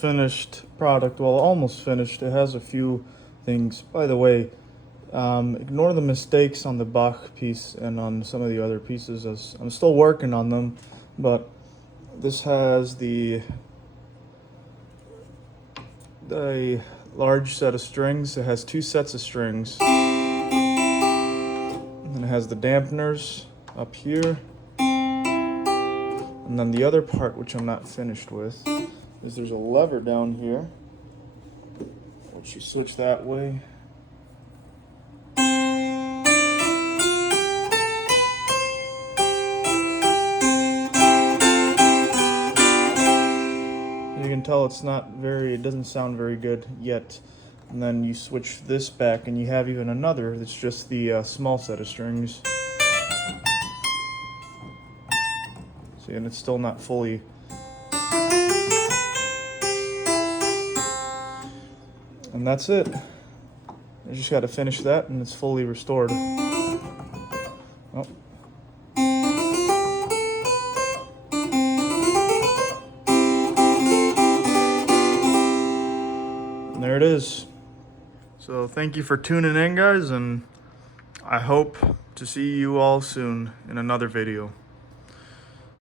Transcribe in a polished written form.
finished product. Well, almost finished. It has a few things. By the way, ignore the mistakes on the Bach piece and on some of the other pieces, as I'm still working on them. But this has the large set of strings. It has 2 sets of strings. And it has the dampeners up here. And then the other part, which I'm not finished with, is there's a lever down here, which you switch that way. You can tell it doesn't sound very good yet. And then you switch this back and you have even another that's just the small set of strings. See, and it's still not fully. And that's it. I just got to finish that and it's fully restored. Oh. And there it is. So thank you for tuning in, guys, and I hope to see you all soon in another video.